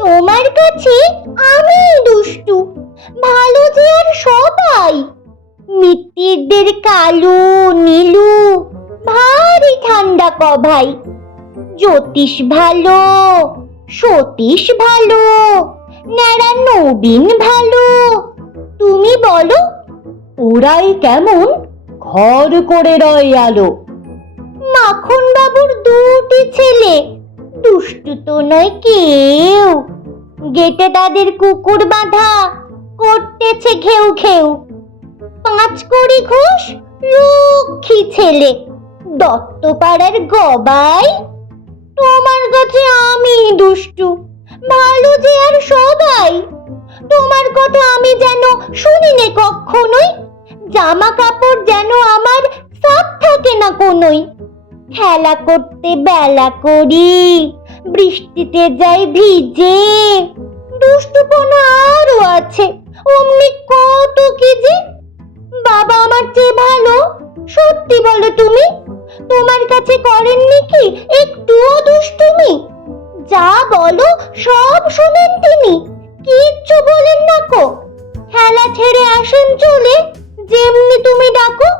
তোমার কাছে আমি দুষ্টু, ভালো যে আর সবাই। মিত্তিরদের কালু নীলু ভারী ঠান্ডা ক ভাই। জ্যোতিষ ভালো, সতীশ ভালো, ন্যাড়া নবীন ভালো। তুমি বলো ওরাই কেমন ঘর করে রয় আলো। মাখন বাবুর দুটি ছেলে, দুষ্টু তো নয় কেউ। গেটে তাদের কুকুর বাঁধা, করতেছে ঘেউ ঘেউ। 5 কড়ি ঘোষ লক্ষ্মী ছেলে, দত্তপাড়ার গবাই। তোমার কাছে আমি দুষ্টু, ভালো যে আর সবাই। তোমার কথা আমি যেন শুনিনে কখনোই, জামা কাপড় যেন আমার সাফ থাকে না কোনোই। খেলা করতে বেলা করি, বৃষ্টিতে যাই ভিজে। দুষ্টুপনা আরো আছে, অমনি কত কি যে। বাবা আমার চেয়ে ভালো, সত্যি বলো তুমি। তোমার কাছে করেননি কি একটুও দুষ্টুমি? যা বলো সব শোনেন তিনি, কিচ্ছু বলেন না কো। খেলা ছেড়ে আসেন চলে, যেমনি তুমি ডাকো।